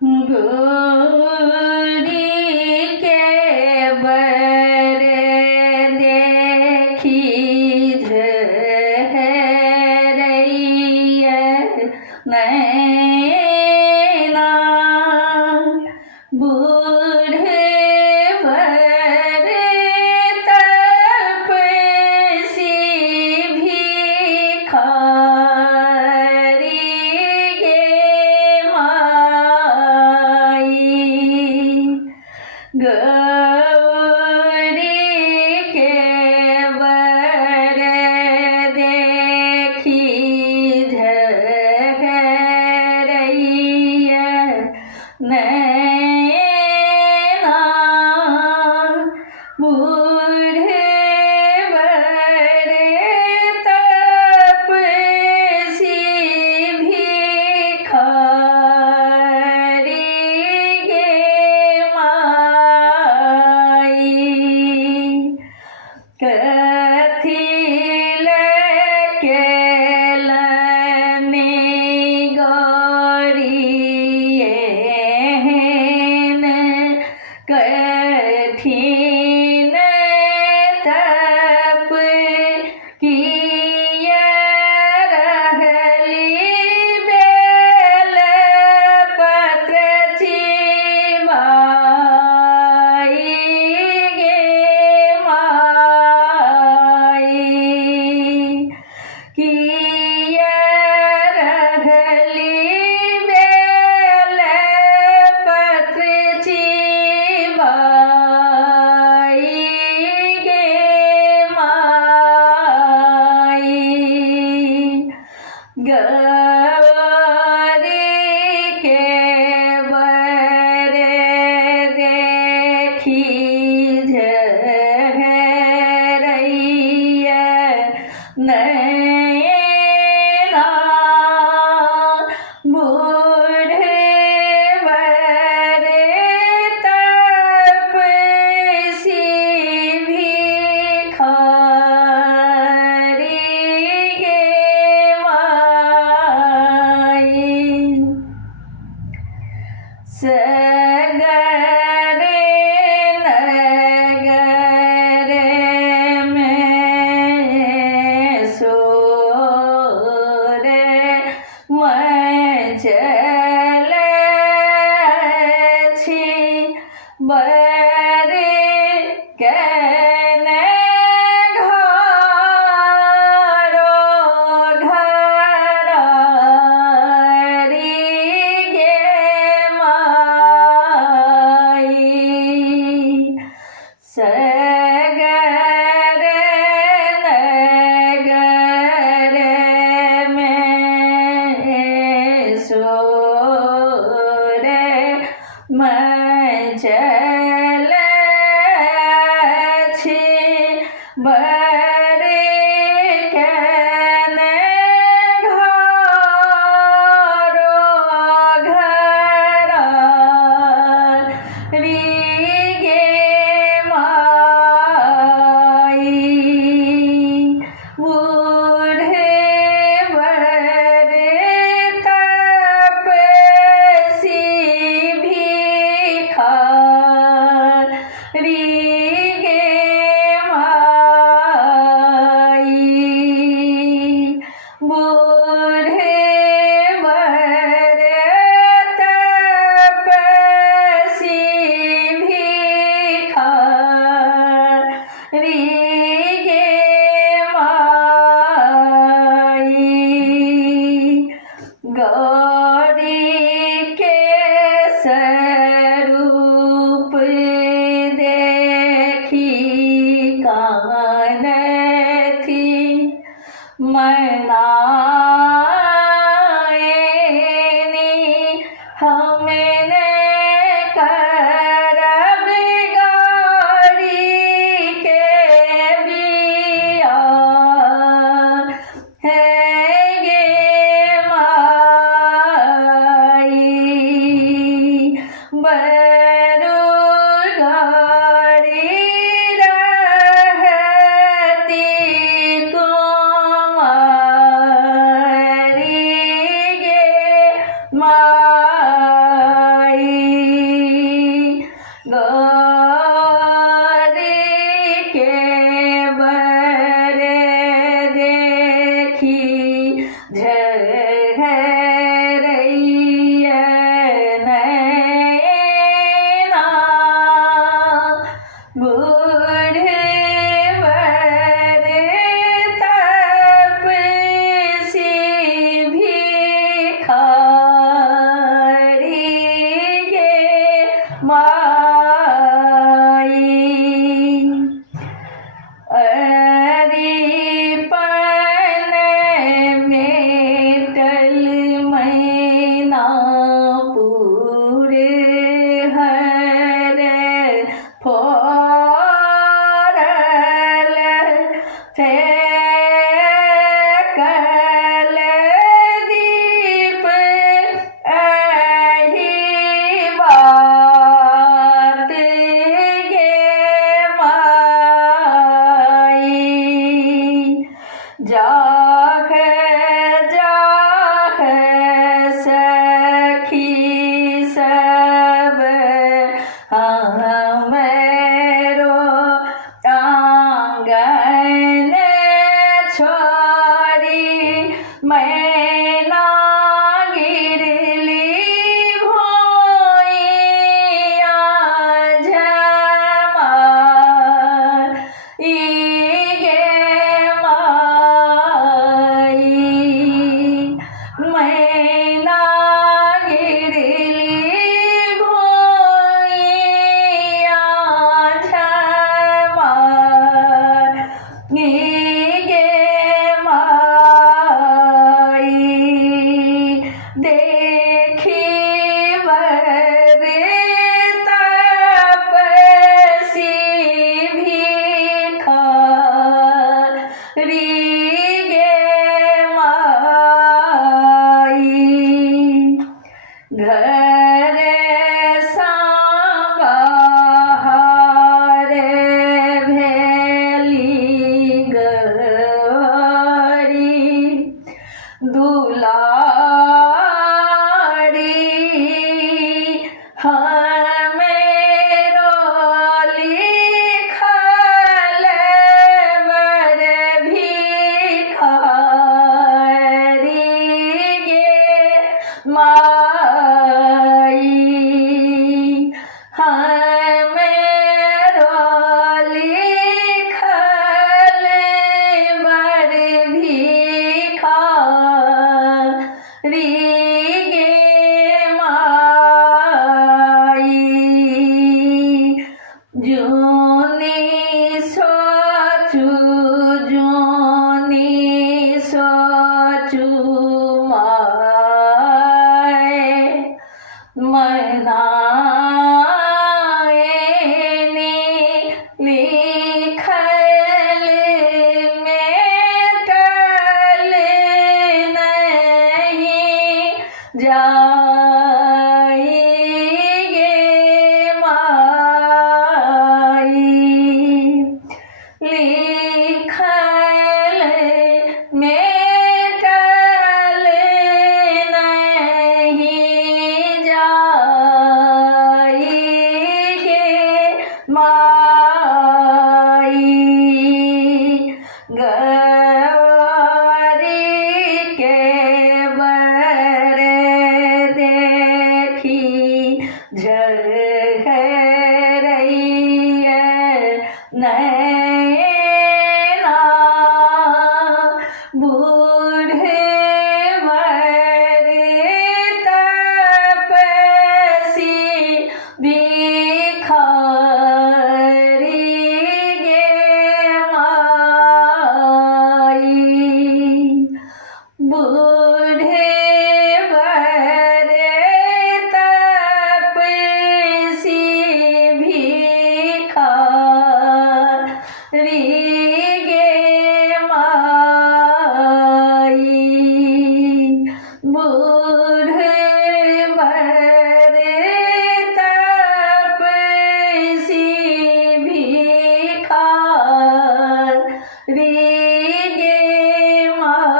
गोरी के बर देखी झरैया नैना बूढ़े वर तपसी भिखारी गे माई गौरी के बर देखी झरैया नैना बूढ़े वर तपसी भिखारी गे माई कथी लकेलनि गौरियन कठिन तप किया रहली बेल पत्र चिबाई गे माई किया रहली बेल पत्र चिबाई गे माई गौरी के बर देखी झरैया नैना बूढ़े वर तपसी भिखारी गे माई सगर नगर में सोर मचल छी बर कन घरो घरारी गे माई सगर नगर में सोर मचल छी बर कन घरो घरारी गे माई बूढ़े वर तपसी भिखारी गे माई बूढ़े वर तपसी भिखारी गे माई गौरी के स्वरूप देखी कानथी मनाएनी हमने करब गौरी के बिया है गे माई झरैया नैना बूढ़वर तपसी भिखारी गे माई अरिपन मेटल मैनापुर हर फोरल फेकल दीप एहि बात गे माई जाह जाह सखी सब हमरो आंगन छोड़ी मैना गिरली भोइया झमाई गे माई मैना गिरली भोइया झमाई गे माई देखी वर तपसी भिखारी गे माई घर सांबार भेली गरी दुलारी हमेरो लिखल बर भिखारी गे माई हमेरो लिखल बर भिखारी गे माई जोनी सोचू माए मनाएने लिखल मेटल नहीं जाई गे माई लिखल मेटल नहीं जाई गे माई गवारी के बर देखी झरैया नैना बूढ़वर तपसी भिखारी गे माई बूढ़वर तपसी भिखारी गे माई बूढ़वर तपसी भिखारी गे माई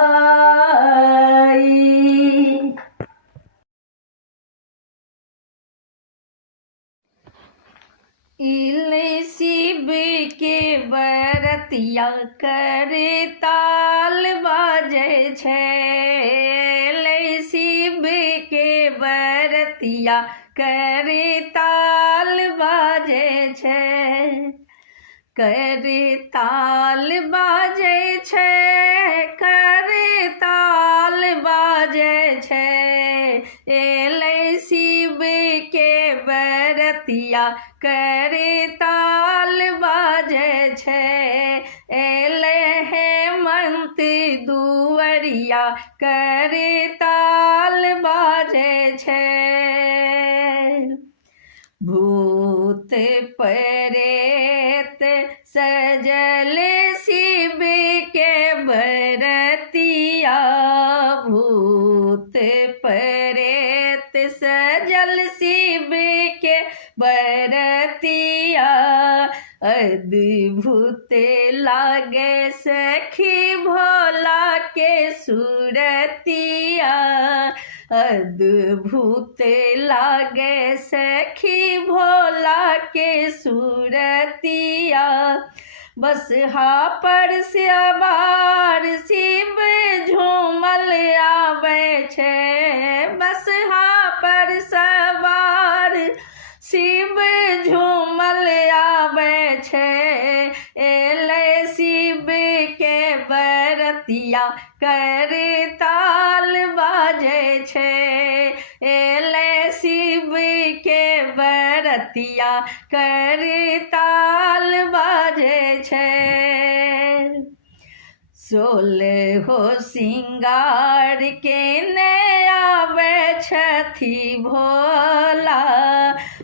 इले शिव के बरतिया करे ताल बाजे छै, इले शिव के बरतिया करे ताल बाजे छै, करे ताल बाजे छै, करे ताल बाजे छै, एले शिव के बरतिया करे ताल बाजे छै, एले हेमंत दुवरिया करे ताल बाजे छै, भूत प्रेत सजल शिव के बरतिया, भूत प्रेत सजल शिव के बरतिया, अद्भुत लागे सखी भोला के सूरतिया, अद्भुत लागे सखी भोला के सूरतिया, बसहा पर सवार शिव झूमल आवे छै, बसहा पर सवार शिव झूमल आवे छै, एले शिव के बरतिया करे ताल बाजे छै, एले शिव के बरतिया करे ताल बाजे छै, सोलहो सिंगार के ने आवे छथि भोला,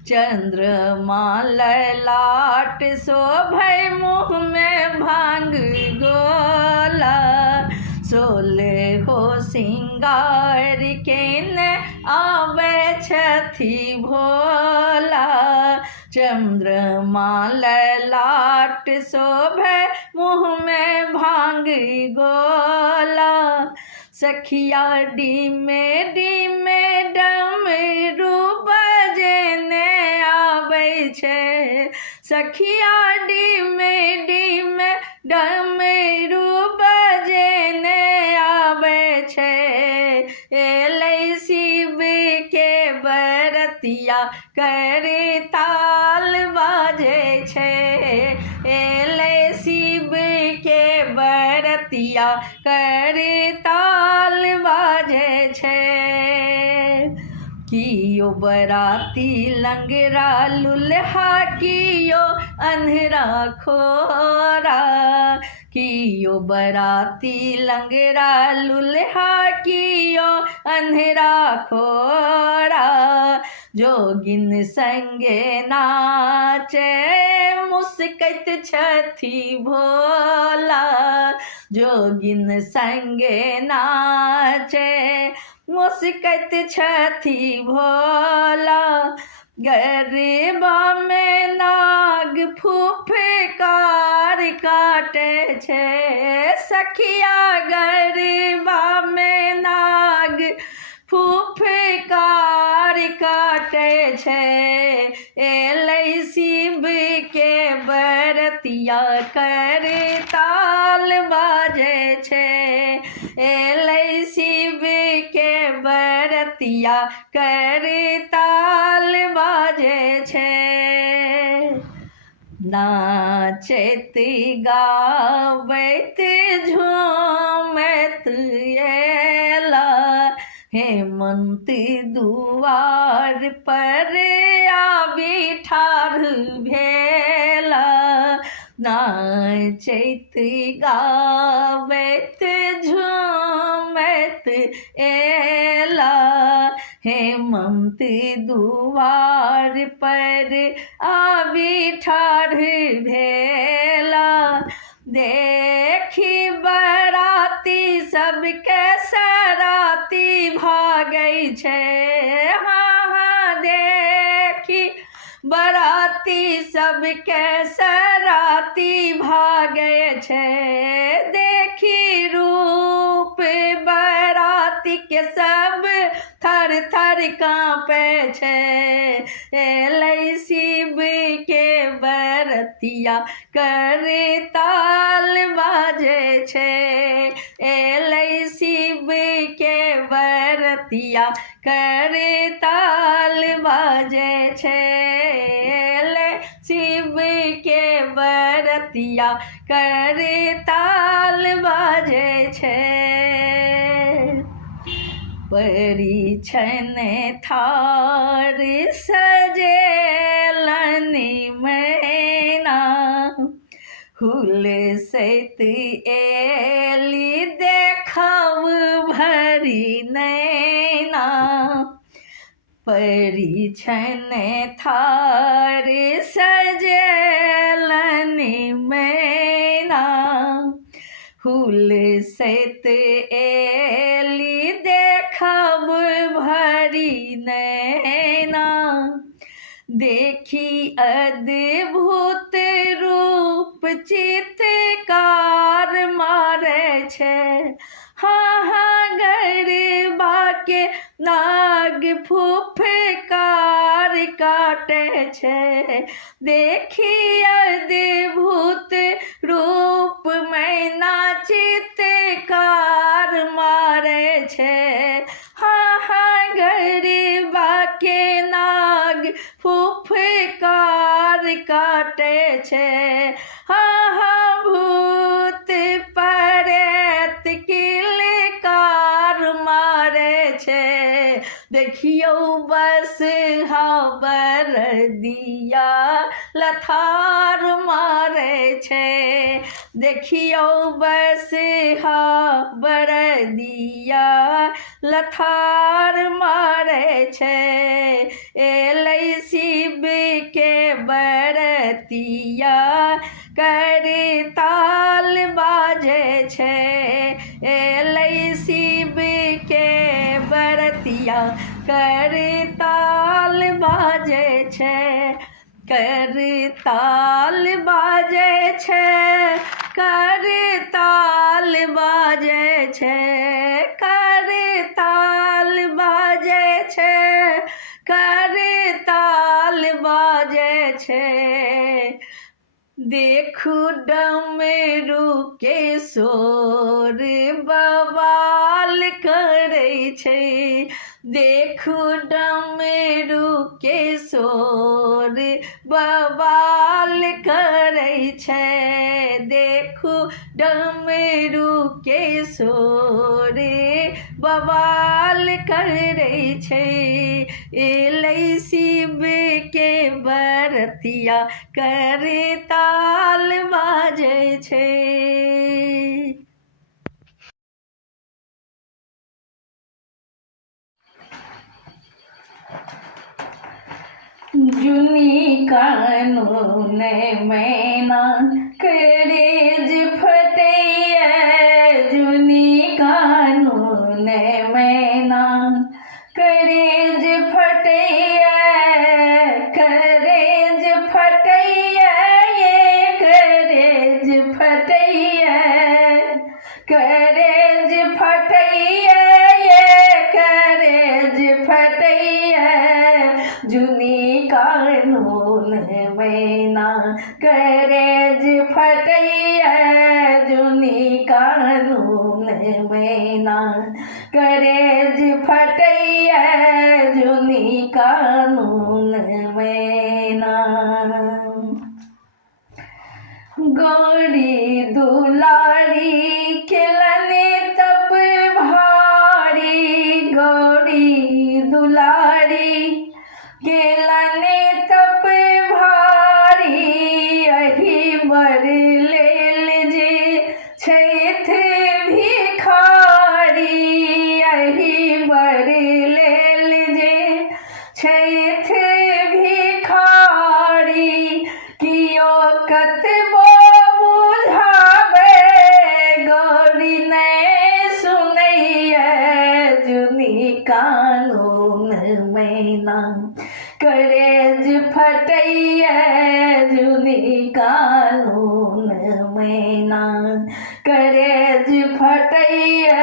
चंद्रमा ललाट शोभै मुँह में भांग गोला, सोलहो सिंगार के ने आवे छथि भोला, चंद्रमा ललाट शोभे मुँह में भांग गोला, सखिया डीमे डमरू बजने आवे छै, सखिया डीमे डमरू बजने आवे छै, एले शिव के बरतिया करे ताल बाजे छै, एले शिव के बरतिया करे ताल बाजे छै, कियो बराती लंगरा लुल्हा कियो अन्हरा खोरा, कियो बराती लंगरा लुल्हा कियो अन्हरा खोरा, जोगिन संगे नाचे मुस्कैत छथि भोला, जोगिन संगे नाचे मुस्कैत छथि भोला, गरबा में नाग फुफकार काटे छै, सखिया गरबा में नाग फुफकार काटे छै, एले शिव के बरतिया करे ताल बाजे छै, एले शिव के बरतिया करे ताल बाजे छै, नाचत गावैत झूमत एला, हेमंत दुआर पर आबि ठाढ़ भेला, नाचैत गावैत झूमैत एला, हेमंत दुआर पर आबि ठाढ़ भेला, देखी बराती सबके सराती भागै छै, हाँ देखी बराती सबके सराती भागे छै, देखी रूप बराती के सब थर थर काँपे छै एलै शिव के बरतिया करे ताल बाजे छै एलै शिव के बरतिया करे ताल बाजे छै एलै शिव के बरतिया करे ताल बाजे छै परिछन थार सजेलन मैना हुल सैत एली देखब भरी नैना परिछन थार सजेलन मैना हुल सैत एली देखब भरी नैना देखी अद्भुत रूप चित्कार मारे छै हाँ गरबा के नाग फुफकार काटे छै देखी अद्भुत रूप मैना चित्कार मारे छै हाँ गरबा के नाग फुफकार काटे छै हाँ भूत प्रेत किलकार मारे छै देखियो बस बर दिया लथार मारे छै देखियो बस बर दिया लथार मारे छै एलै शिव के बरतिया करे ताल बाजे छै एलै शिव के बरतिया करे ताल बाजे छै कर ताल बाजे छै कर ताल बाजे छै कर ताल बाजे छै कर ताल बाजे छै देखू डमरू के शोर बवाल करै छै देखू डमरू के शोर बवाल करै छै देखू डमरू के शोर बवाल करै छै एलै शिव के बरतिया करे ताल बाजे छै जुनी कानून मैना करेज फटैया जुनी कानून मैना करेज फटैया करेज फटैया ये करेज फटैया करेज फटैया ये करेज फटैया जुनी कानून मैना करेज फटैया जुनी कानून मैना करेज फटैया जुनी कानून मैना गौरी दुलारी खिलने तप भारी गौरी दुलारी खिलने तप भारी यही बर लेल जे छैथ भिखारी यही बर लेल जे छैथ भिखारी कियो कतबो बुझावे गौरी नहीं सुनैया जुनी कानून मैना करेज फटैया जुनी कानून मैना, करेज फटैया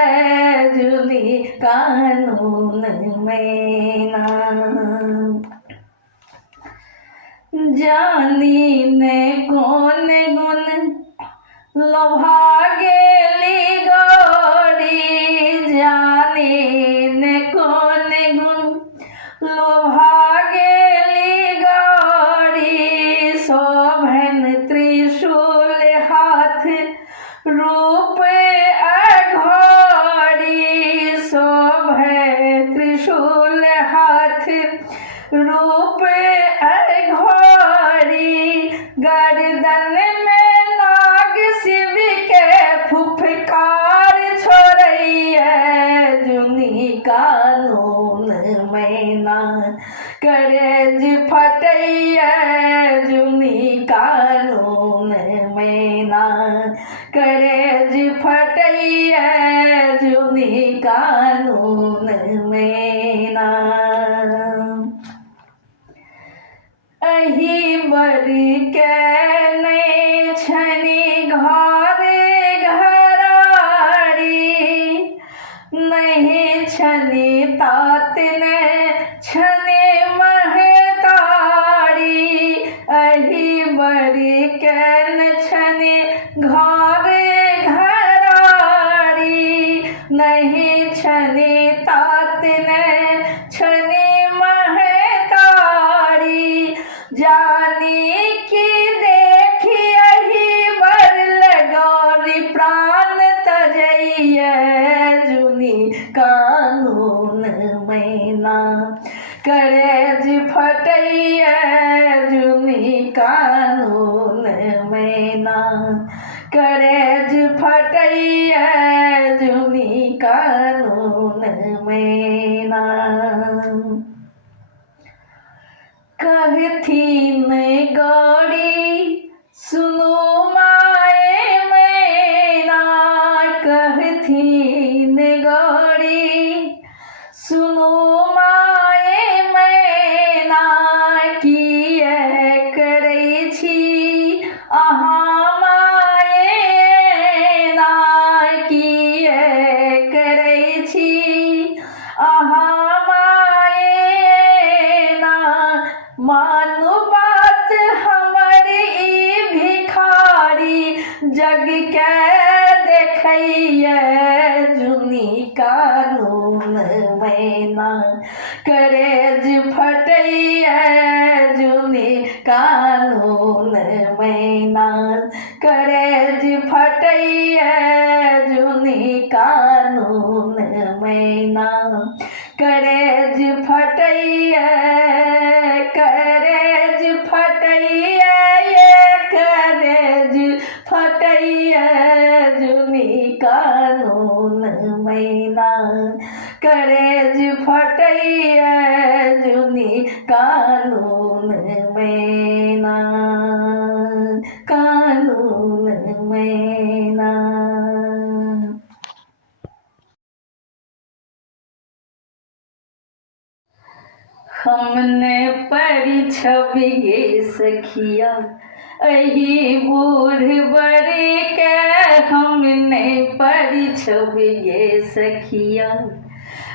जुनी कानून मैना। जानी ने कौन गुण लोभा गेली गौरी, जानी ने कौन गुण लोभा गेली गौरी, शोभन त्रिशूल हाथ रूप अघोरी, शोभे त्रिशूल हाथ रूप अघोरी, गर्दन में नाग शिव के फुफकार छोड़ैया जुनी कानून मैना, करेज फटैया जुनी कानून मैना, करेज फटैया जुनी कानून मैना। अही बड़ी के नहीं छनी घरे घराड़ी, नहीं छनी तात ने छनी महतारी, अही बड़ी के न छनी घरे घराड़ी, नहीं छनी तात ने छनी जानी की देखी अही बर लगौरी, प्राण तजैया जुनी कानून मैना, करेज फटैया जुनी कानून मैना, करेज फटैया जुनी कानून मैना। कहथीन गौरी सुनो माए मैना, कहथीन गौरी सुनो माए मैना, किए करै छी अहाँ मायना, किए करै छी अहाँ मायना, मानु बात हमर ई भिखारी, जग के देखैया जुनी कानून मैना, करेज फटैया जुनी कानून मैना, करेज फटैया जुनी कानून मैना, करेज फटैया, करेज फटैया ये करेज फटैया जुनी कानून मैना, करेज फटैया जुनी कानून मैना, कानून मैना। हमने पढ़ी छवि गे सखिया अही बूढ़ बड़े के, हमने पढ़ी छवि गे सखिया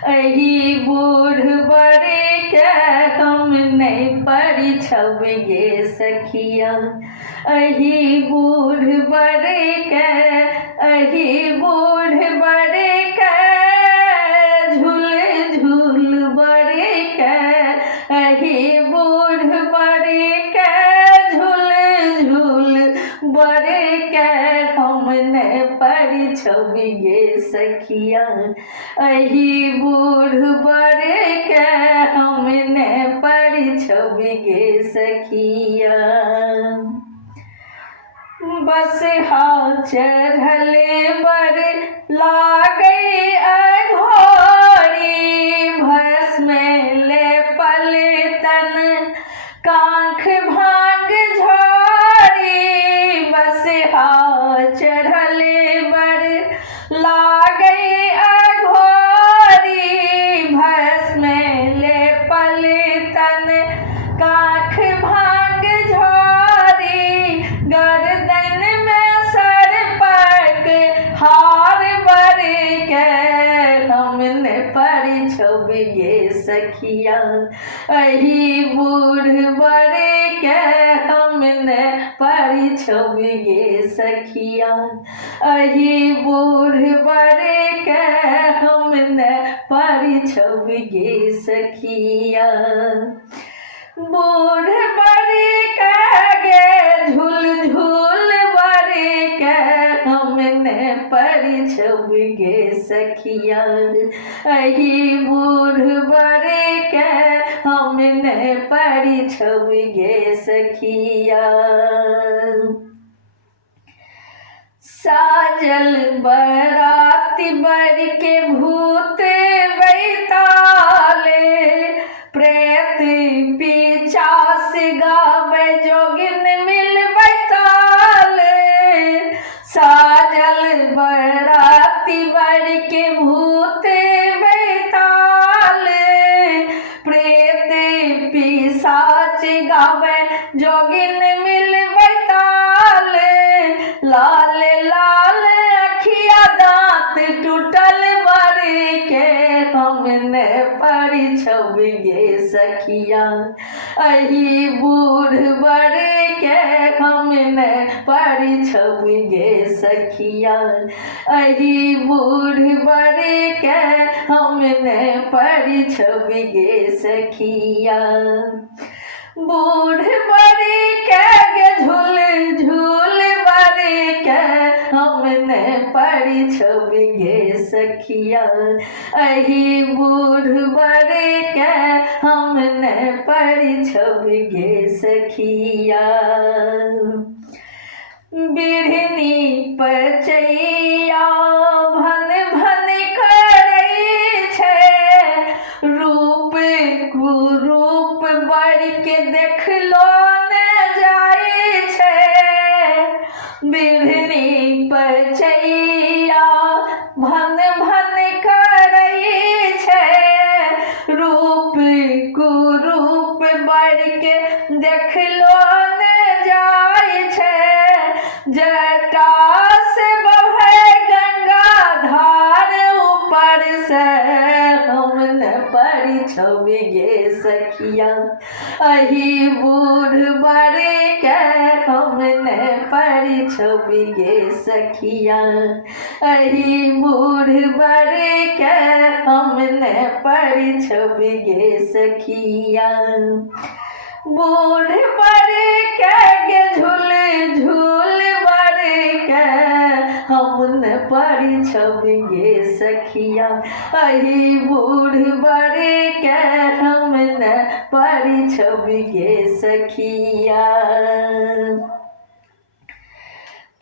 अही बूढ़ बड़े के, हमने पढ़ी छवि गे सखिया अही बूढ़ बड़े के, अही बूढ़ बड़े के, झूल झूल बड़े के, अही बूढ़ बड़े के, झूल झूल बड़े के, हमने पढ़ी छवि गे सखिया अही बूढ़ बड़े के, हमने पढ़ी छवि गे सखिया। बस हाँ चढ़ले बर लागई अघोरी, भस में ले पले तन कांख भांग झोरी, बस हाँ चढ़ले बर लागई अघोरी, भस में ले पले तन छब गे सखिया। अही बूढ़ बड़े के हमने परी छब गे सखिया। अही बूढ़ बड़े के हमने परी छब गे सखिया। बूढ़ बड़े के झूल झूल बड़े के हमने परी छब गे सखिया। अही बूढ़ बड़े के हमने परी छब गे सखिया। साजल बराती बर के भूत बैताले, प्रेत पिचास गावे जोगिन मिल बैताले। साजल बराती बर के भूत बैताले, प्रेत पिशाच गावे जोगिन मिल बैताले। लाल लाल अखिया दांत टूटल बड़े के हमने परी छब गे सखिया। अही बूढ़ बड़े के हमने परी छब गे सखिया। अही बूढ़ बड़े के हमने परी छब गे सखिया। बूढ़ बड़े के झूल झूल बड़े के हमने परी छब गे सखिया। अही बूढ़ बड़े के हमने परी छब गे सखिया। बिढ़नी पचैया भन भन करई छे, रूप कुरूप बढ़ के देख लो न जाए छे। बिढ़नी पचैया भन भन करई छे, रूप कुरूप बढ़ के देख लो न जाए छे। जटा से बहे गंगा धार ऊपर से हमने परी छब गे सखिया। अही बूढ़ बड़े के हमने परी छब गे सखिया। अही बूढ़ बड़े के हमने परी छब गे सखिया। बूढ़ बड़े के झूल झूल बड़े के हमने परी छब गे सखिया। अही बूढ़ बड़े के हमने परी छब गे सखिया।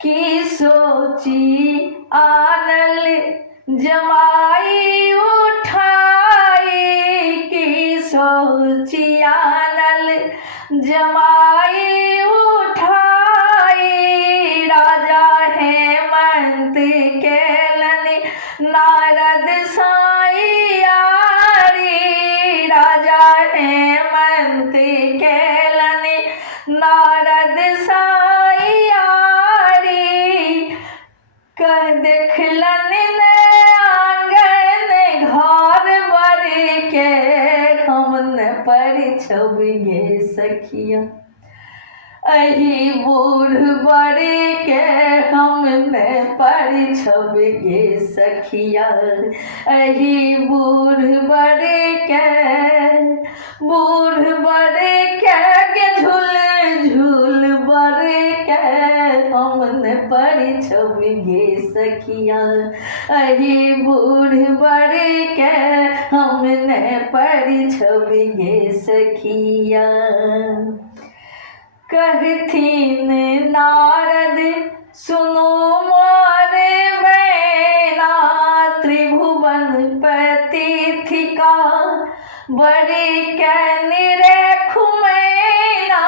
की सोची आनल जमाई उठाई, की सोची आनल जमाई उठाई। राजा हेमंत केलन नारद साई यारी। राजा हेमंत केलन नारद साई यारी। कह देखलन आंगन घर बड़े के हमने परी छब गे सखिया। अही बूढ़ बड़े के हमने परी छब गे सखिया। अही बूढ़ बड़े के झूल झूल बड़े के हमने परी छब गे सखिया। अही बूढ़ बड़े के हमने परी छब गे सखिया। कहथिन नारद सुनो मोरे बैना, त्रिभुवन पति थिका बड़े के निरेखु मैना।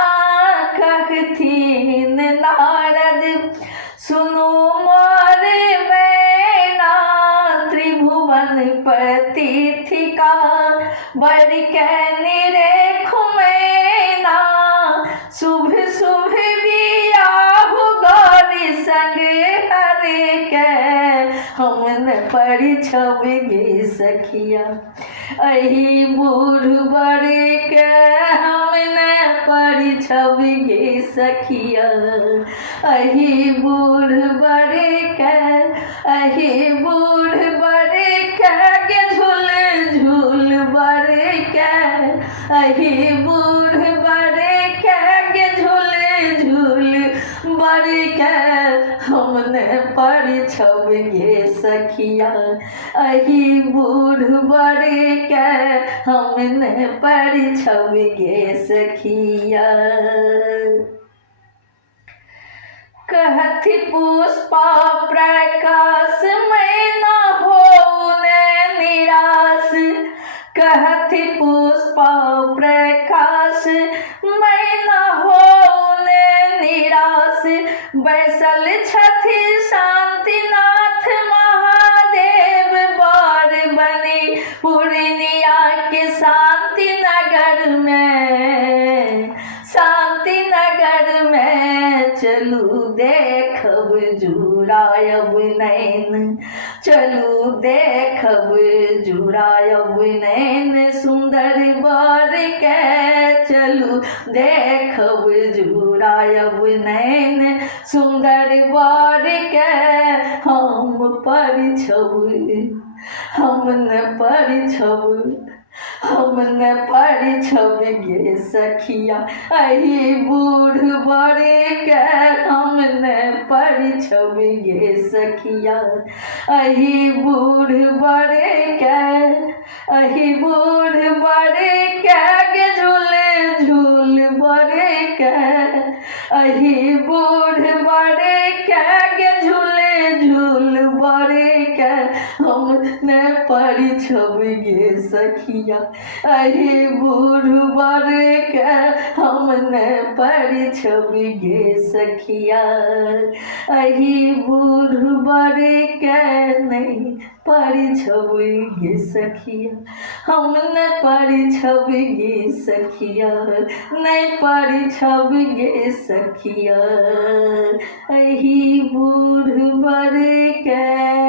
कहथिन नारद सुनो मोरे बैना, त्रिभुवन पति थिका बड़े के निरेखु मैना। शुभ शुभ बियाहु गौरी संग हरे के हमने परी छब गे सखिया। अही बूढ़ बड़े के हमने पढ़ी छब गे सखिया, अही बूढ़ बड़े के, अही बूढ़ बड़े के झूल झूल बड़े के, अही बूढ़ बड़े के झूल झूल बड़े के हमने पढ़ी छब गे सखिया, अही बूढ़ बड़े के हमने पढ़ी छब गे सखिया। कहती पुष्पा प्रकाश मैं न हो निराश, कहती पुष्पा प्रकाश मैं न हो निराश, बैसल छथि शांतिनाथ महादेव बार बनी पूर्णिया के शांति नगर में, शांति नगर में चलू देखब जुड़ायब नैन, चलू देखब जुड़ायब नैन सुंदर बर के, चलू देखब जुड़ायब नैन सुंदर बर के हम परिछब, हमने परिछब, हमने परिछब गे सखिया, अही बूढ़ बड़े के हमने परिछब गे सखिया, अही बूढ़ बड़े के, अही बूढ़ बड़े के झूल झूल बड़े के, अही बूढ़ बड़े के झूल झूल बड़े के हमने परिछब गे सखिया, अही बूढ़ बड़े के हमने परिछब गे सखिया, अही बूढ़ बड़े के नहीं परिछब गे सखिया, हमने परिछब गे सखिया, नहीं परिछब गे सखिया, अही बूढ़ बड़े के।